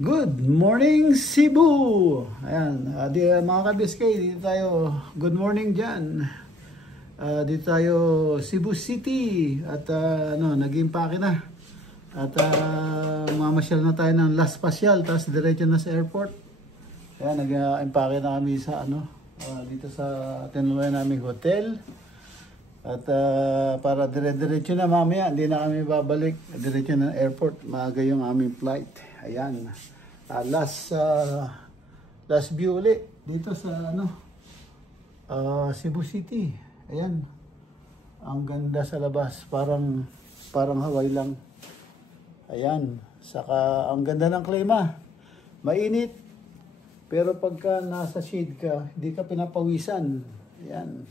Good morning Cebu! Ayan, mga ka-BSK, dito tayo. Good morning dyan. Dito tayo Cebu City. At nag-impake na. At mamasyal na tayo ng Las Pasial. Tapos diretso na sa airport. Ayan, nag-impake na kami sa dito sa tinuluyan namin hotel. At para dire-diretso na mamaya, hindi na kami babalik. Diretso na airport. Maaga yung aming flight. Ayan. Last view ulit dito sa Cebu City. Ayan. Ang ganda sa labas, parang Hawaii lang. Ayan. Saka ang ganda ng klima. Mainit. Pero pagka nasa shade ka, hindi ka pinapawisan. Ayan.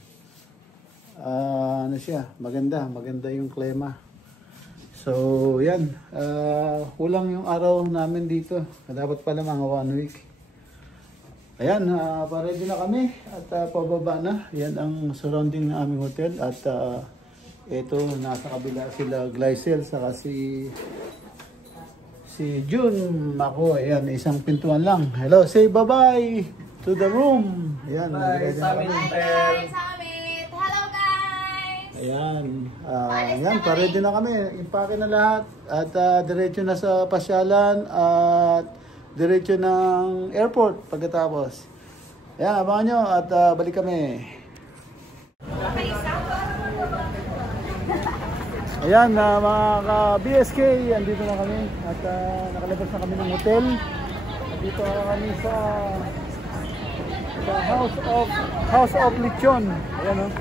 Maganda yung klima. So, yan. Kulang yung araw namin dito. Dapat pala mga 1 week. Ayan, ready na kami. At pababa na. Yan ang surrounding ng aming hotel. At ito, nasa kabila sila Glycel. Saka si June. Ako, ayan, isang pintuan lang. Hello, say bye-bye to the room. Ayan, bye sa amin. Ayan, ready na kami. Impake na lahat. At diretso na sa pasyalan. At diretso ng airport pagkatapos. Ayan, abangan nyo. At balik kami. Ayan, mga ka-BSK. Andito na kami. At nakalabas na kami ng hotel. Dito na kami sa House of Lechon. Ayan,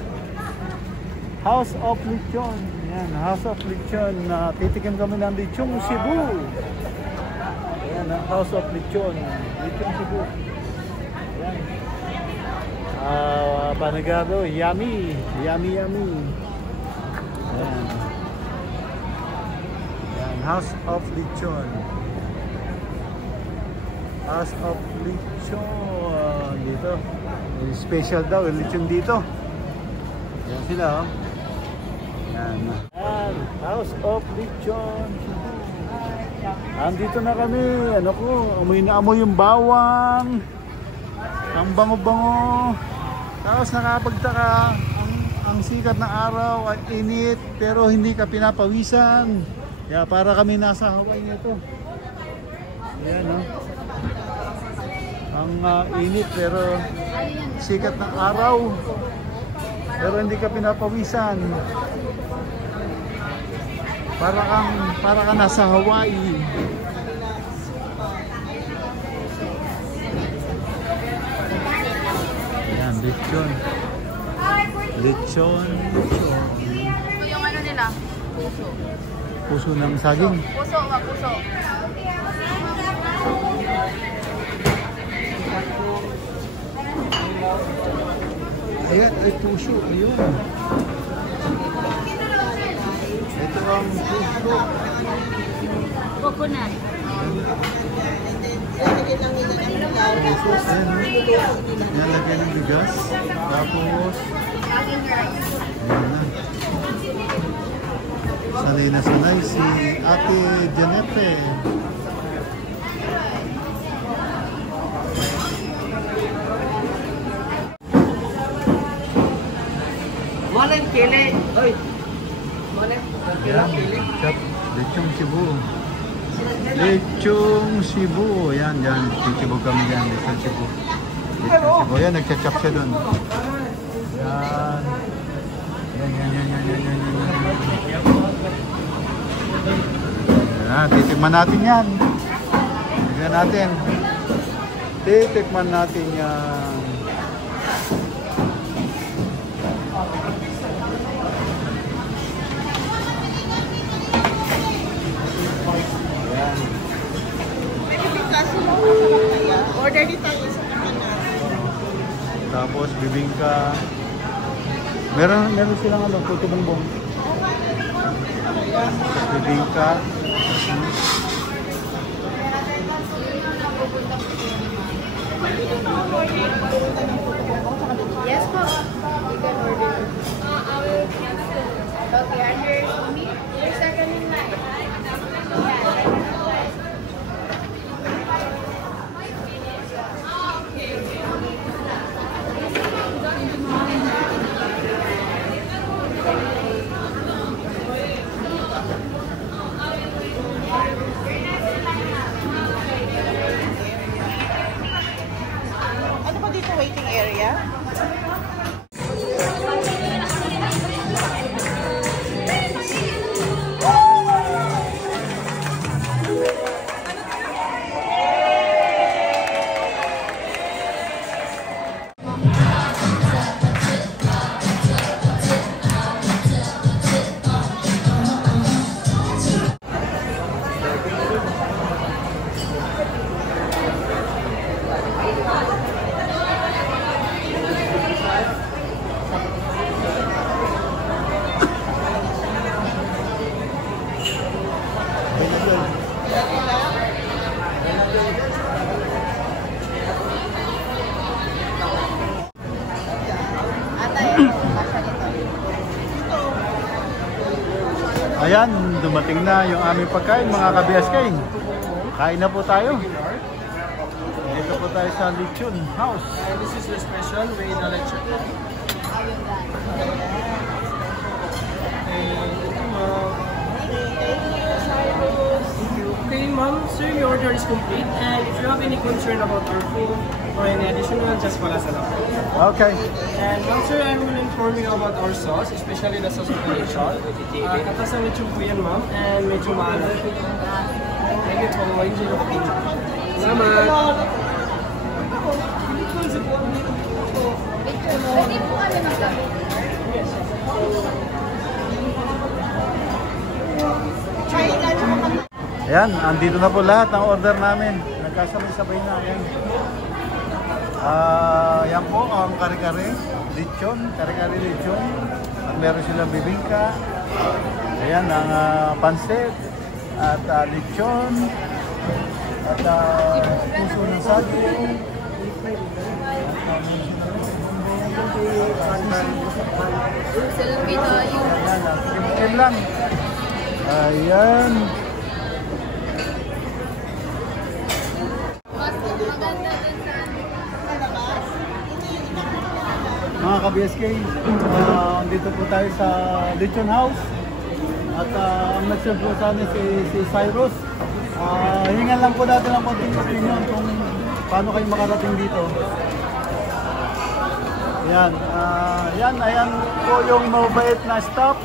House of Lechon. Ayan, House of Lechon. Titikim kami ng Lechong Cebu. Ayan, House of Lechon. Lechong Cebu. Ayan. Panagado, yummy. Yummy. Ayan. Ayan, House of Lechon. House of Lechon. Dito. Special daw, lechon dito. Ayan sila, oh. Ayan, House of Lechon. Andito na kami. Amoy na amoy yung bawang. Ang bango-bango. Tapos nakapagtaka, ang sikat ng araw at init, pero hindi ka pinapawisan. Kaya para kami nasa Hawaii nito. Ayan, no? Ang init, pero sikat ng araw, pero hindi ka pinapawisan. Para ka nasa Hawaii. Ayan, lechon. Lechon. Ito yung nila, puso. Puso ng saging. Puso. Ayan, ay puso. Ayun. Ito ang puso. coconut. Nalagay ng bigas. Tapos, ayan na. Sanay na sanay si Ate Janepe. Morning, Kili. Oy. Morning. Yan, chop. Lechong Cebu. Lechong Cebu. Yan, yan. Titibog kami yan. Lechong Cebu. Lechong Cebu. Yan, nagchachap siya dun. Yan. Yan. Yan, titikman natin yan. Tignan natin. Titikman natin yan. Order dito tayo sa kanan. Tapos bibingka. Meron silang ano, puto bongbong. Tapos bibingka. Yes po. You can order. I will cancel. Okay, under me, your second in line. Ano ba dito waiting area? Ayan, dumating na yung aming pagkain mga ka-BSK. Kain na po tayo. Dito po tayo sa Lechon House. This is your special way na lechon. Okay, ma'am, sir, your order is complete. And if you have any concern about our food or any additional, just pala sa lang. Okay. And ma'am, sir, I will inform you about our sauce, especially the sauce of the lechon. Katasang lechon po yan, ma'am, and medyo maalat. Thank you for watching. Salamat! Pwede po kami ng gabi. Ayan, andito na po lahat ng order namin. Nagkasabay-sabay na. Ayan. Yan po ang kare-kare. Lechon, kare-kare lechon. At meron silang bibingka. Ayan, ang pansit. At lechon. At puso ng saging. Selfie tayo. Ayan, tikim lang. Ayan. Maganda din sa Mga ka-BSK, dito po tayo sa Lechon House. At ang nag-serve po sa amin si Cyrus. Hingan lang po natin ang konting opinion kung paano kayo makarating dito. Ayan, ayan po yung mabait na staff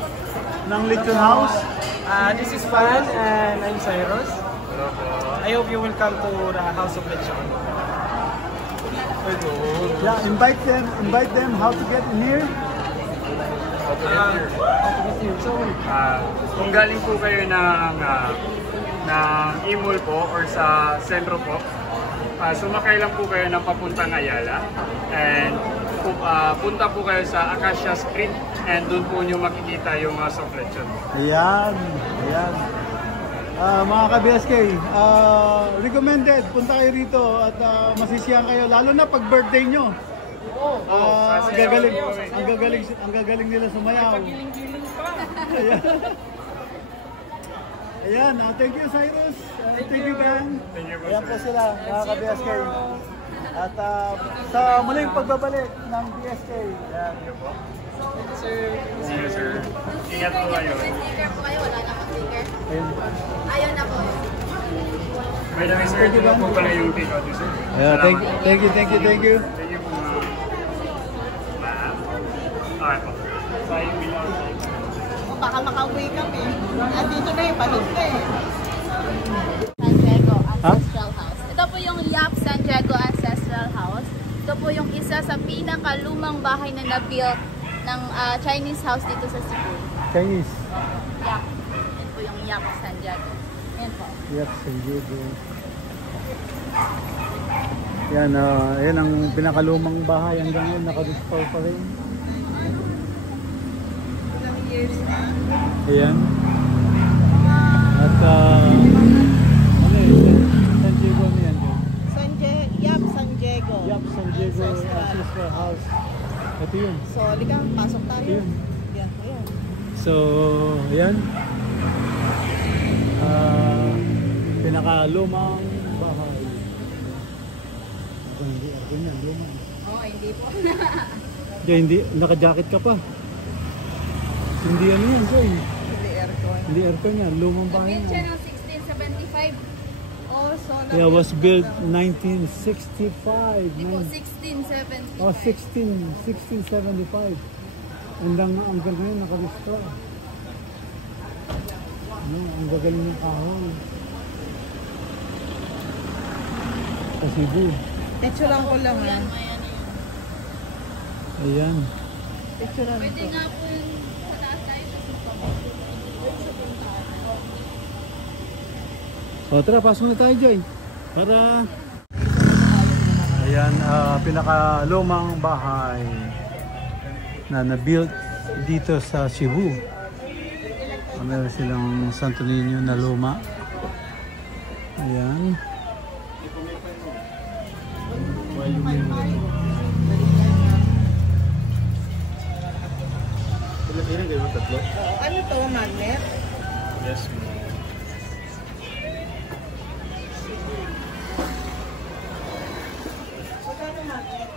ng Lechon House. This is Fan and I'm Cyrus. I hope you will come to the House of Lechon. Yeah, invite them how to get in here. Kung galing po kayo ng Imol po or sa sentro po, sumakay lang po kayo ng papuntang Ayala and punta po kayo sa Acacia Street and doon po nyo makikita yung House of Lechon. Ayan, ayan. Mga ka-BSK, recommended, punta kayo rito at masisiyahan kayo, lalo na pag birthday nyo. Ang gagaling nila sumayaw. Pagiling-giling pa. Ayan. Ayan, thank you Cyrus. Thank you Ben. Thank you po, Ayan po sir. sila, mga ka-BSK. At sa muling pagbabalik ng BSK. Ayan. Sir, See you, sir. Ingat po kayo. May sticker po kayo, wala na akong sticker. Ayan. Ayaw na po. By the way, sir, ito lang po pala yung take-out, sir. Ayan, thank you. Thank you po, ma'am. Okay po. Tayo bilang. O baka makauwi kami. At dito na yung palit na eh. San Diego Ancestral House. Ito po yung Yap San Diego Ancestral House. Ito po yung isa sa pinakalumang bahay na na-build ng Chinese house dito sa Cebu. Chinese. Yap. Yan po yung Yap San Diego. Yan po. Yep, San Diego. Yan, yan ang pinakalumang bahay hanggang ngayon, naka-restore pa rin. Ilang years na. Ayan. At, ano yun? San Diego ano yan? San Diego. Yep, San Diego Ancestral. Ancestral House. Ito yun. So, ligang pasok tayo. Yun. Yan, ayun. So, ayan. Pinakalumang bahay. Hindi, ganyan, lumang. Oh, hindi po. Kaya hindi, naka-jacket ka pa. Hindi ano yan, Joy. Hindi aircon. Hindi aircon yan, lumang bahay Built siya yan. ng 1675. Oh, so, Yeah, was built na- 1965. Hindi po, 1675. Oh, 1675. Hanggang ngayon naka-restore. Ano, ang gagaling ng kahoy. Sa Cebu. Picturean ko lang Yan, ah. mayan yun. Ayan. Picturean Pwede ko. nga po yung sa taas tayo sa supa. O tara, pasok na tayo, Joy. Para... Ayan, pinakalumang bahay na na-built dito sa Cebu. Meron silang Santo Niño na luma. Ayan. Ano to, magnet? Yes, ma'am. Magkano magnet?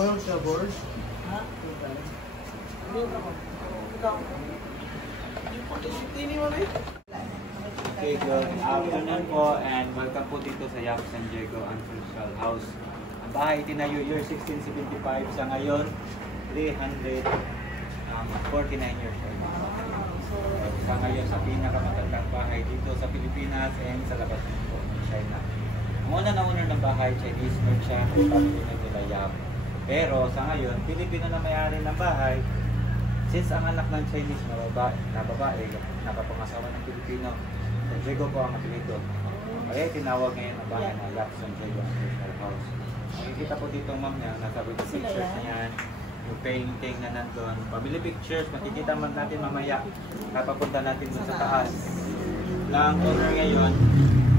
Oil sa board. Okay, good afternoon po and welcome po dito sa Yap San Diego Ancestral House. Ang bahay tinayo year 1675 sa ngayon 349 years old. Sa ngayon sa pinakamatandang bahay dito sa Pilipinas and sa labas po ng China. Ang una na owner ng bahay, Chinese made siya, pamilya nila Yap. Pero sa ngayon, Pilipino na may-ari ng bahay. Since ang anak ng Chinese na babae, nakapangasawa ng Pilipino, San Diego po ang apelido. Kaya tinawag ngayon ang bahay na Yap San Diego Ancestral House. Makikita po dito ma'am niya, nasa with the pictures niyan, yung painting na nandun. Family pictures, makikita man natin mamaya. Napapunta natin dun sa taas. Lang owner ngayon,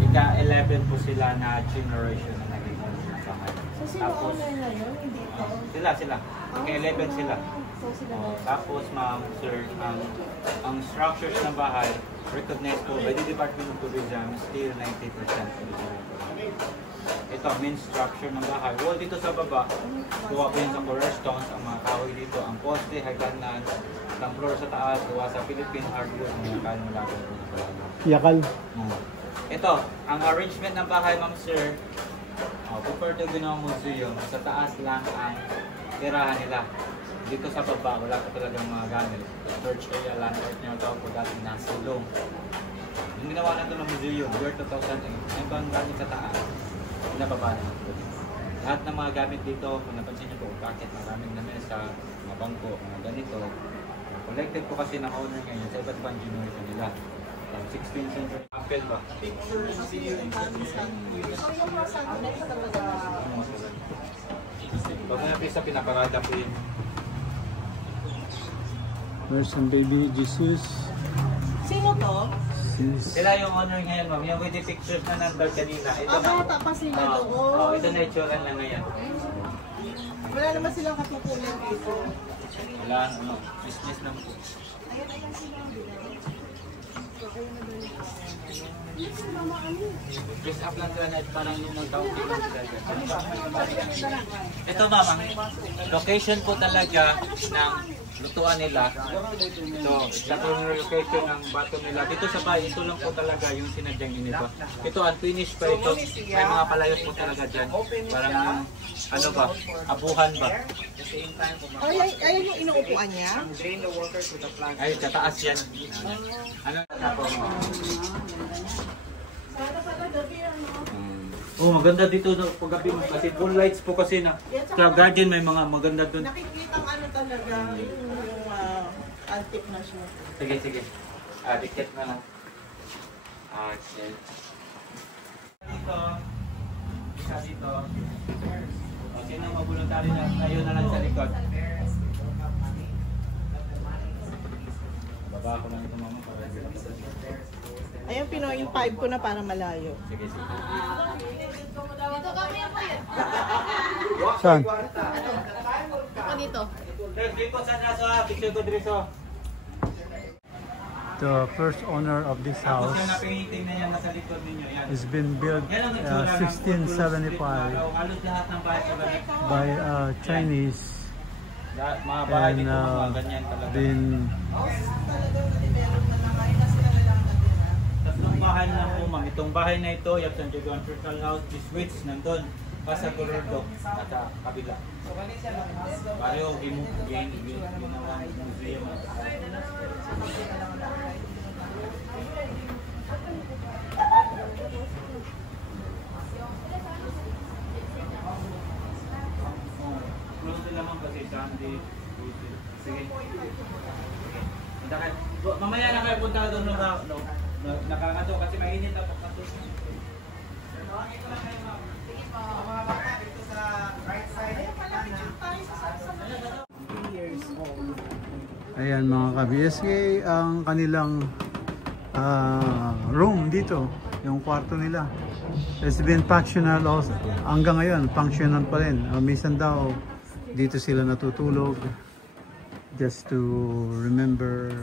ika-11 po sila na generation na naging owner ng bahay. So, sino owner na yun? Hindi ko. Sila. Ika-11 sila. So, sila na. Tapos ma'am, sir, ang structures ng bahay, recognized po by the Department of Tourism, still 90% Ito, main structure ng bahay. Wall dito sa baba, kuha po yan sa cornerstones, ang mga kahoy dito, ang poste, hagdanan, ang floor sa taas, kuha sa Philippine hardwood, mga kalmulagan po sa baba. Yakal. Ito, ang arrangement ng bahay, ma'am sir, before the ginawang museum, sa taas lang ang tirahan nila. Dito sa baba, wala pa talagang mga gamit. Church area, land art niya ito po dati nasilong. Yung ginawa na ito ng museum, year 2008, ito ang gamit sa taas. Pinababa na. Lahat ng mga gamit dito, kung napansin nyo po, bakit maraming lamesa, mga bangko, mga ganito. Collected po kasi ng owner ngayon sa iba't ibang generation nila. 16th century Apple ba? Pag mga pisa, pinaparada po yun. There's some baby Jesus. Sino to? Sila yung owner ngayon, ma'am. Yung with the pictures na nandun kanina. Ito na. Bata pa sila doon. Oh, ito na itsura lang ngayon. Wala naman silang katutunan dito. Wala, ano, business lang po. Dress up lang sila na parang yung mag-counting lang sila. Ito ma'am, ang location po talaga ng lutuan nila. Ito, exact yung location ng bato nila. Dito sa bahay, ito lang po talaga yung sinadyang iniba. Ito, unfinished pa ito. May mga palayos po talaga dyan. Parang, ano ba, abuhan ba? Ayan yung inuupuan niya? Ay, sa taas yan. Ano na po mo? Oh, maganda dito no, paggabi mo kasi full lights po kasi na sa garden may mga maganda doon. Nakikita ano talaga yung antique na siya. Sige, sige. Dikit na lang. Okay. Dito. Isa dito. Okay na mabuluntary na. Ayun na lang sa likod. Baba ko lang ito mama para Ayun, Pinoy, yung 5 ko na para malayo. sige, sige. Dito kami ako yun. Saan? Ako dito. Dito sa naso ha. Picture ko dito. The first owner of this Tapos house yung napihiting na yan nasa likod ninyo. Yan. has been built Yan ang itsura ng 1675 halos lahat ng bahay sa ganito. by Chinese Mga bahay and dito mga ganyan talaga. been Tatlong bahay na po ma'am. Itong bahay na ito, yung San Diego Ancestral House, the switch nandun. Casa Colorado, nasa kabila. Pareho, ginawa ng museum. Close nila ma'am kasi Sunday, Tuesday. Sige. Mamaya na kayo punta doon nakakato kasi mainit ako kato. Ito lang kayo ma'am. Sige po. Mga bata dito sa right side. Ayun pala, picture tayo sa years old. ayan mga ka-BSK ang kanilang room dito, yung kwarto nila. It's been functional also. Hanggang ngayon, functional pa rin. Minsan daw, dito sila natutulog just to remember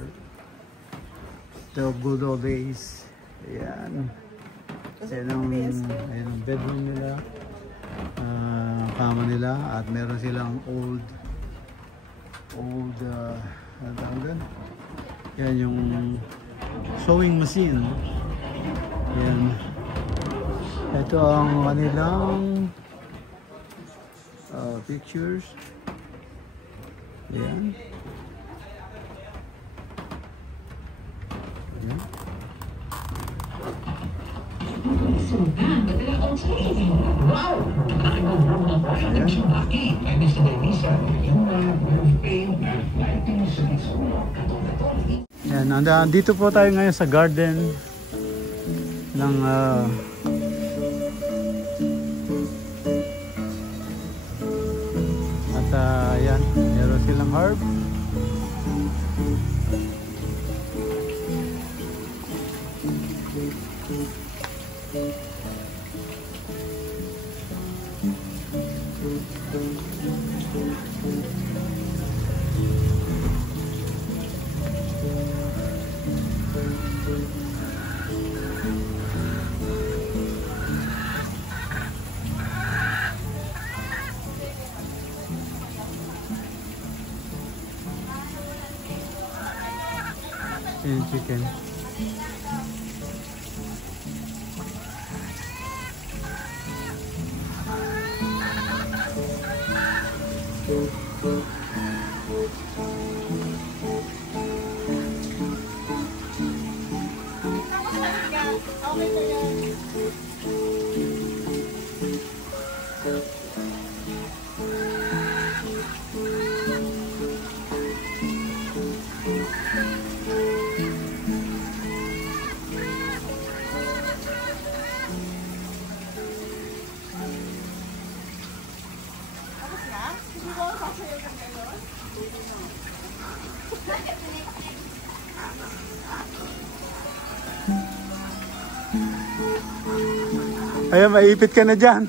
the good old days. Ayan. Ayan ang bedroom nila, kama nila, at meron silang old ano tawag doon? Yan yung sewing machine. Yan. Ito ang kanilang pictures. Yan. Yan. Yan, dito po tayo ngayon sa garden ng at yan, meron silang herb. And chicken. Okay po yan. Ayan, maipit ka na dyan.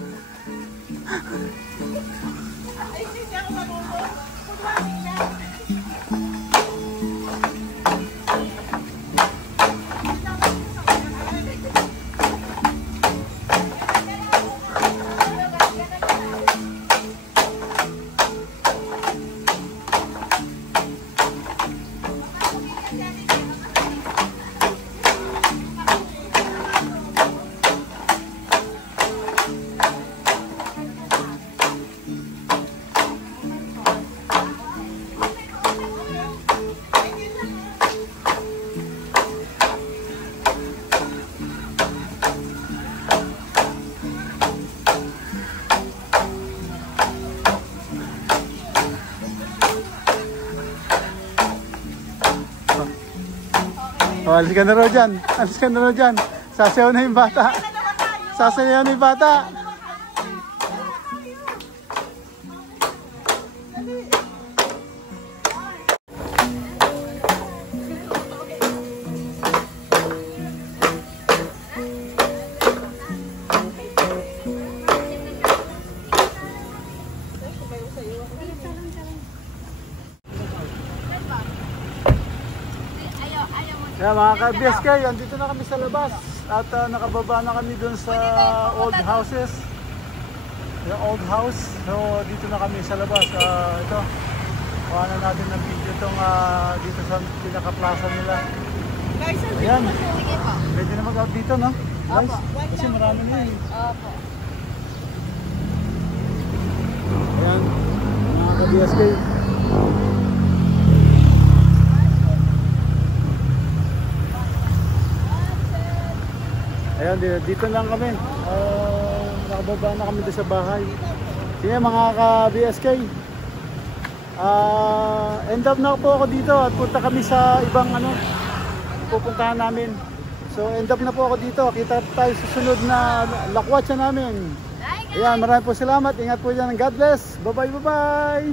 Oh, alis ka na raw dyan. Alis ka na raw dyan. Sasayaw na yung bata. Sasayaw na yung bata. Yeah, mga ka-BSK, andito na kami sa labas at nakababa na kami dun sa old houses. Yung old house. So dito na kami sa labas. Ito, kuha na natin ng video itong dito sa pinaka-plaza nila. Ayan, pwede na mag-out dito, no? Guys, kasi marami na yun. Ayan, mga ka-BSK. Ayan, dito lang kami. Nakababa na kami doon sa bahay. Sige mga ka-BSK. End up na po ako dito at punta kami sa ibang pupuntahan namin. So end up na po ako dito. Kita tayo sa sunod na lakwatsa namin. Ayan, maraming po salamat. Ingat po dyan. God bless. Bye bye, bye bye.